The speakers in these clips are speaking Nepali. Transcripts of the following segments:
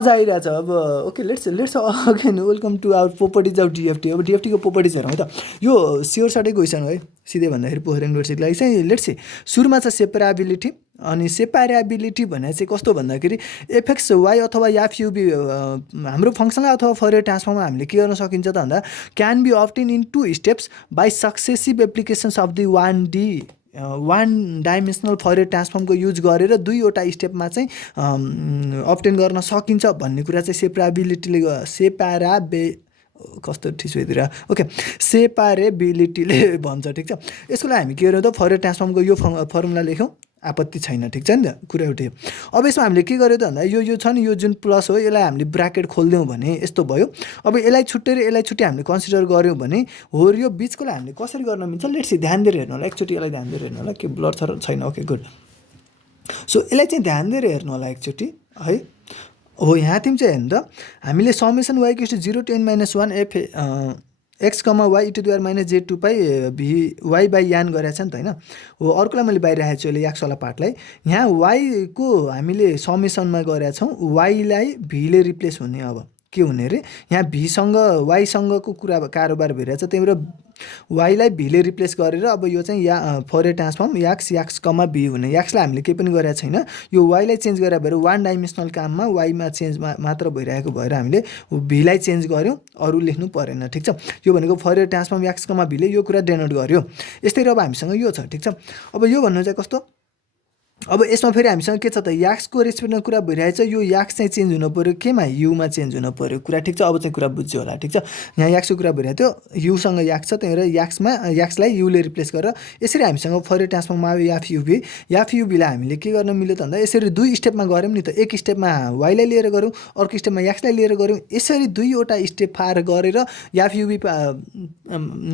आइरहेको छ अब okay let's again welcome to our properties of DFT अब डिएफटीको प्रोपर्टिज हेरौँ है त यो स्योर सर्टै क्वेसन हो है सिधै भन्दाखेरि पोखरा युनिभर्सिटीको लागि चाहिँ लेट्स सुरुमा छ सेपरेबिलिटी अनि सेपरेबिलिटी भने चाहिँ कस्तो भन्दाखेरि एफएक्स वाइ अथवा एफयुबी हाम्रो फङ्सनल अथवा फरियर ट्रान्सफर्ममा हामीले के गर्न सकिन्छ त भन्दा can be obtained in 2 steps by successive applications of the 1D one dimensional Fourier ट्रान्सफर्मको युज गरेर दुईवटा स्टेपमा चाहिँ अब्टेन गर्न सकिन्छ भन्ने कुरा चाहिँ सेपरेबिलिटीले कस्तो ठिस भइदिएर ओके सेपरेबिलिटीले भन्छ ठिक छ। यसको लागि हामी के गर्यौँ त फरियर ट्रान्सफर्मको यो फर्मुला लेख्यौँ आपत्ति छैन ठिक छ नि त कुरा एउटै हो। अब यसमा हामीले के गर्यो त भन्दा यो छ नि यो जुन प्लस हो यसलाई हामीले ब्राकेट खोलिदिउँ भने यस्तो भयो। अब यसलाई छुट्टै र यसलाई छुट्टै हामीले कन्सिडर गऱ्यौँ भने हो यो बिचकोलाई हामीले कसरी गर्न मिल्छ लेट्स ध्यान दिएर हेर्नु होला एकचोटि यसलाई ध्यान दिएर हेर्नु होला के ब्लर छ छैन ओके गुड। सो यसलाई चाहिँ ध्यान दिएर हेर्नु होला एकचोटि है हो यहाँ तिमी चाहिँ हेर्नु त हामीले summation y equals to 0 to n - 1 F X comma y e to the power minus j 2 pi भी वाइ बाई यान गरेको छ नि त होइन हो। अर्कोलाई मैले बाहिर राखेको छु यसले एक्सवाला पार्टलाई यहाँ वाइको हामीले समेसनमा गरेका छौँ वाइलाई भीले रिप्लेस हुने अब के हुने अरे यहाँ भीसँग वाइसँगको कुरा कारोबार भइरहेछ त्यही भएर वाइलाई भीले रिप्लेस गरेर अब यो चाहिँ फरियर ट्रान्सफर्म याक्स कमा भी हुने याक्सलाई हामीले केही पनि गरेको छैन यो वाइलाई चेन्ज गरेर भएर वान डाइमेन्सनल काममा वाइमा चेन्ज मात्र भइरहेको भएर हामीले भीलाई चेन्ज गऱ्यौँ अरू लेख्नु परेन ठिक छ। यो भनेको फरियर ट्रान्सफर्म याक्स कमा भीले यो कुरा डेनोट गर्यो। यस्तै अब हामीसँग यो छ ठिक छ। अब यो भन्नु चाहिँ कस्तो अब यसमा फेरि हामीसँग के छ त याक्सको रेस्पेक्टमा कुरा भइरहेछ यो याक्स चाहिँ चेन्ज हुनु पऱ्यो केमा युमा चेन्ज हुनु पऱ्यो कुरा ठिक छ। अब चाहिँ कुरा बुझ्यो होला ठिक छ। यहाँ याक्सको कुरा भइरहेको थियो युसँग याक्स छ त्यही भएर याक्सलाई युले रिप्लेस गरेर यसरी हामीसँग फरियर ट्रान्सफर्ममा आयो एफयुबीलाई हामीले के गर्न मिल्यो त भन्दा यसरी दुई स्टेपमा गऱ्यौँ नि त एक स्टेपमा वाइलाई लिएर गऱ्यौँ अर्को स्टेपमा याक्सलाई लिएर गऱ्यौँ यसरी दुईवटा स्टेप पार गरेर एफयुबी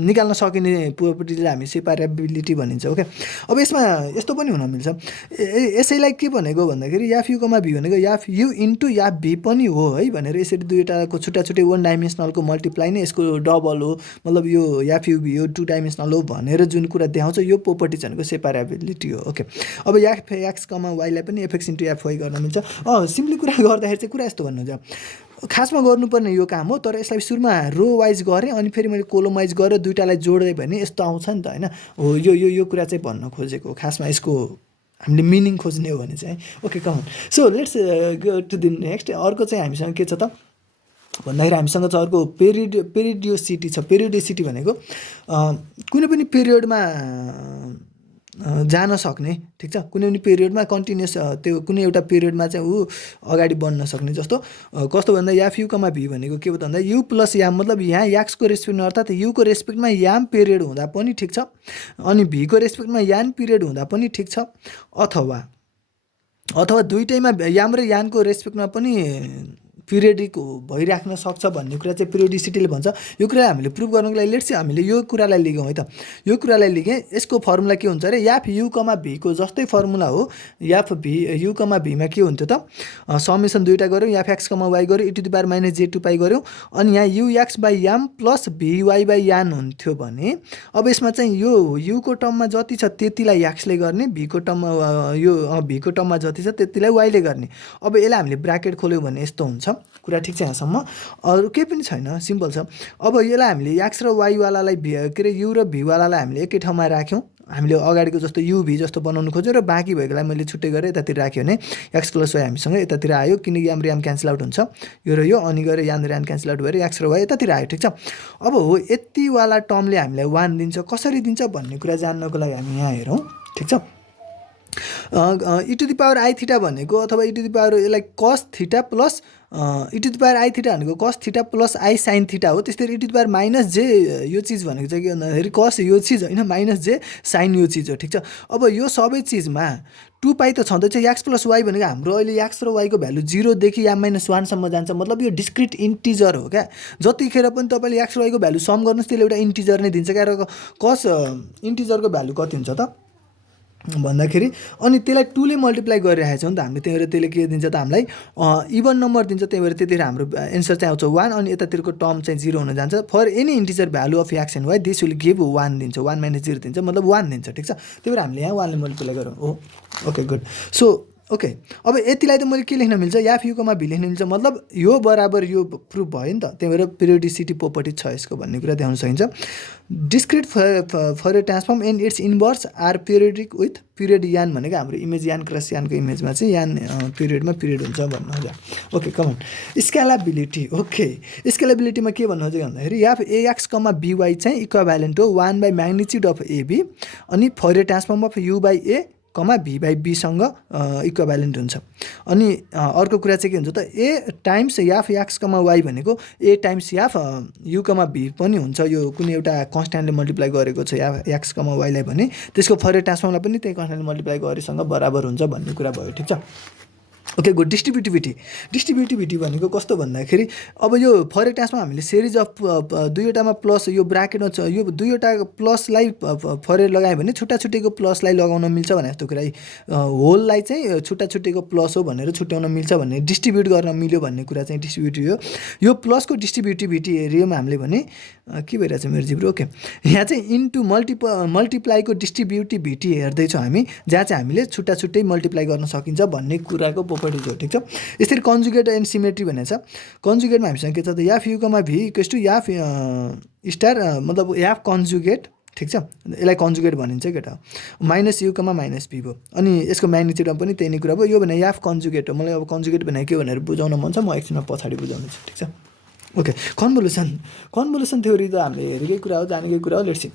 निकाल्न सकिने प्रोपर्टीलाई हामी सेपरेबिलिटी भनिन्छ ओके। अब यसमा यस्तो पनि हुन मिल्छ यसैलाई के भनेको भन्दाखेरि एफयुकोमा भी भनेको एफयु इन्टु एफ भी पनि हो है भनेर यसरी दुईवटाको छुट्टा छुट्टै वन डाइमेन्सनलको मल्टिप्लाई नै यसको डबल हो मतलब यो एफयुबी हो 2 डाइमेन्सनल हो भनेर जुन कुरा देखाउँछ यो प्रोपर्टी भनेको सेपरेबिलिटी हो ओके। अब एक्स कमा वाइलाई पनि एफएक्स इन्टु एफवाई गर्न मिल्छ सिम्पली कुरा गर्दाखेरि चाहिँ कुरा यस्तो भन्नुहुन्छ खासमा गर्नुपर्ने यो काम हो तर यसलाई सुरुमा रो वाइज गरेँ अनि फेरि मैले कोलम वाइज गरेर दुईवटालाई जोड्दै भने यस्तो आउँछ नि त होइन हो यो कुरा चाहिँ भन्न खोजेको खासमा यसको हामीले मिनिङ खोज्ने हो भने चाहिँ okay come on. So let's go to the next अर्को चाहिँ हामीसँग के छ त भन्दाखेरि हामीसँग छ अर्को पेरिडियोसिटी छ। पेरिडियोसिटी भनेको कुनै पनि पिरियडमा जान सक्ने ठिक छ कुनै पनि पिरियडमा कन्टिन्युस त्यो कुनै एउटा पिरियडमा चाहिँ ऊ अगाडि बढ्न सक्ने जस्तो कस्तो भन्दा एफयुकमा भी भनेको के हो त भन्दा यु प्लस याम मतलब यहाँ याक्सको रेस्पेक्टमा अर्थात् युको रेस्पेक्टमा याम पिरियड हुँदा पनि ठिक छ अनि भीको रेस्पेक्टमा यान पिरियड हुँदा पनि ठिक छ अथवा दुइटैमा याम र यानको रेस्पेक्टमा पनि पिरियडिक भइराख्न सक्छ भन्ने कुरा चाहिँ पिरियोडिसिटीले भन्छ। यो कुरा हामीले प्रुभ गर्नको लागि लेट्स हामीले यो कुरालाई लिगौँ है त यो कुरालाई लिगेँ यसको फर्मुला के हुन्छ अरे एफ युकमा भीको जस्तै फर्मुला हो एफ भी युकमा भीमा के हुन्थ्यो त समेसन दुईवटा गऱ्यौँ एफ एक्स कमा वाइ गऱ्यौँ e to the power minus j 2 pi गऱ्यौँ अनि यहाँ u x by M plus v y by N हुन्थ्यो भने अब यसमा चाहिँ यो युको टर्ममा जति छ त्यतिलाई याक्सले गर्ने भीको टर्ममा यो भीको टर्ममा जति छ त्यतिलाई वाइले गर्ने। अब यसलाई हामीले ब्राकेट खोल्यौँ भने यस्तो हुन्छ कुरा ठिक छ यहाँसम्म अरू केही पनि छैन सिम्पल छ। अब यसलाई हामीले एक्स र वाइवालालाई के अरे यु र भीवालालाई हामीले एकै ठाउँमा राख्यौँ हामीले अगाडिको जस्तो युभी जस्तो बनाउनु खोज्यो र बाँकी भएकोलाई मैले छुट्टै गरेर यतातिर राख्यो भने एक्स प्लस वाइ हामीसँग यतातिर आयो किनकि याम र याम क्यान्सल आउट हुन्छ यो र यो अनि गएर यान र यान क्यान्सल आउट भएर एक्स र वाइ यतातिर आयो ठिक छ। अब हो यतिवाला टर्मले हामीलाई 1 दिन्छ कसरी दिन्छ भन्ने कुरा जान्नको लागि हामी यहाँ हेरौँ ठिक छ। e to the power I theta भनेको अथवा e to the power यसलाई cos theta plus e to the power I theta भनेको cos theta plus I sin theta हो त्यस्तै e to the power minus जे यो चिज भनेको चाहिँ के भन्दाखेरि cos यो चिज होइन माइनस जे sin यो चिज हो ठिक छ। अब यो सबै चिजमा 2 पाई त छँदैछ एक्स प्लस वाइ भनेको हाम्रो अहिले एक्स र वाइको भ्यालु 0 देखि या -1सम्म जान्छ मतलब यो डिस्क्रिट इन्टिजर हो क्या जतिखेर पनि तपाईँले एक्स र वाइको भ्यालु सम गर्नुहोस् त्यसले एउटा इन्टिजर नै दिन्छ क्या र कस इन्टिजरको भ्यालु कति हुन्छ त भन्दाखेरि अनि त्यसलाई 2 ले मल्टिप्लाई गरिरहेको छौँ नि त हामीले त्यही भएर त्यसले के दिन्छ त हामीलाई इभन नम्बर दिन्छ त्यही भएर त्यतिखेर हाम्रो एन्सर चाहिँ आउँछ 1 अनि यतातिरको टर्म चाहिँ 0 हुन जान्छ for any integer value of x and y this will give 1 दिन्छ 1 - 0 दिन्छ मतलब 1 दिन्छ ठिक छ त्यही भएर हामीले यहाँ 1 ले मल्टिप्लाई गरौँ हो ओके गुड। सो ओके अब यतिलाई त मैले के लेख्न मिल्छ याफ युकोमा भी लेख्न मिल्छ मतलब यो बराबर यो प्रुफ भयो नि त त्यही भएर पिरियोडिसिटी प्रोपर्टी छ यसको भन्ने कुरा देखाउन सकिन्छ discrete Fourier transform and its inverse are periodic with period N भनेको हाम्रो इमेज यान क्रस यानको इमेजमा चाहिँ यान पिरियडमा पिरियड हुन्छ भन्नु होला ओके कमन स्केलेबिलिटी ओके स्केलेबिलिटीमा के भन्नु खोजेको भन्दाखेरि याफ एएक्स कमा बीवाई चाहिँ इक्वाभ्यालेन्ट हो 1/म्याग्निट्युड अफ एबी अनि Fourier transform of U by A comma V by बीसँग इक्वाभ्यालेन्ट हुन्छ अनि अर्को कुरा चाहिँ के हुन्छ त A times F X comma Y भनेको ए टाइम्स याफ यु कमा भी पनि हुन्छ यो कुनै एउटा कन्स्ट्यान्टले मल्टिप्लाई गरेको छ याफ एक्स कमा वाईलाई भने त्यसको फरियर ट्रान्सफर्मलाई पनि त्यही कन्स्ट्यान्टले मल्टिप्लाई गरेसँग बराबर हुन्छ भन्ने कुरा भयो ठिक छ ओके गुड डिस्ट्रिब्युटिभिटी भनेको कस्तो भन्दाखेरि अब यो फरियर ट्रान्सफर्म हामीले सिरिज अफ दुईवटामा प्लस यो ब्राकेटमा छ यो दुईवटा प्लसलाई फरियर लगायो भने छुट्टा छुट्टैको प्लसलाई लगाउन मिल्छ भने जस्तो कुरा होललाई चाहिँ छुट्टा छुट्टैको प्लस हो भनेर छुट्याउन मिल्छ भन्ने डिस्ट्रिब्युट गर्न मिल्यो भन्ने कुरा चाहिँ डिस्ट्रिब्युटिभ हो यो प्लसको डिस्ट्रिब्युटिभिटी हेऱ्यौँ हामीले भने के भइरहेछ मेरो जिब्रो ओके यहाँ चाहिँ इन्टु मल्टिप्लाईको डिस्ट्रिब्युटिभिटी हेर्दैछौँ हामी जहाँ चाहिँ हामीले छुट्टा छुट्टै मल्टिप्लाई गर्न सकिन्छ भन्ने कुराको प्रोपर्टिज हो ठिक छ यसरी कन्जुगेट एन्ड सिमेट्री भनेको छ कन्जुगेटमा हामीसँग के छ त याफ युकोमा भी इक्वल्स टु याफ स्टार मतलब याफ कन्जुगेट ठिक छ यसलाई कन्जुगेट भनिन्छ केटा माइनस युकोमा माइनस भी भयो अनि यसको म्याग्निट्युडमा पनि त्यही नै कुरा भयो यो भने याफ कन्जुगेट हो मलाई अब कन्जुगेट भनेको के भनेर बुझाउन मन छ म एकछिनमा पछाडि बुझाउनेछु ठिक छ ओके कन्भोल्युसन थ्योरी त हामीले हेरेकै कुरा हो जानेकै कुरा हो लेट्स सी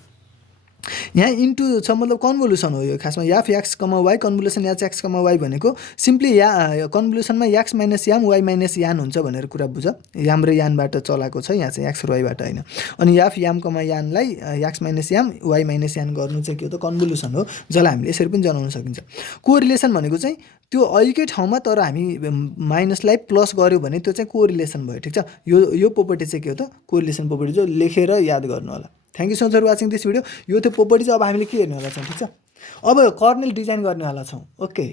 यहाँ इन्टु छ मतलब कन्भोल्युसन हो यो खासमा याफ एक्स कमा वाई कन्भोल्युसन याच एक्स कमा वाई भनेको सिम्पली कन्भोल्युसनमा एक्स माइनस याम वाई माइनस यान हुन्छ भनेर कुरा बुझ याम र यानबाट चलाएको छ यहाँ चाहिँ एक्स र वाईबाट होइन अनि याफ याम कमा यानलाई एक्स माइनस याम वाई माइनस यान गर्नु चाहिँ के हो त कन्भोल्युसन हो जसलाई हामीले यसरी पनि जनाउन सकिन्छ कोरिलेसन भनेको चाहिँ त्यो अहिलेकै ठाउँमा तर हामी माइनसलाई प्लस गऱ्यो भने त्यो चाहिँ कोरिलेसन भयो ठिक छ यो प्रोपर्टी चाहिँ के हो त कोरिलेसन प्रोपर्टी जो लेखेर याद गर्नु होला thank you so much for watching this video यो त्यो प्रोपर्टी चाहिँ अब हामीले के हेर्नेवाला छौँ ठिक छ अब कर्नेल डिजाइन गर्नेवाला छौँ ओके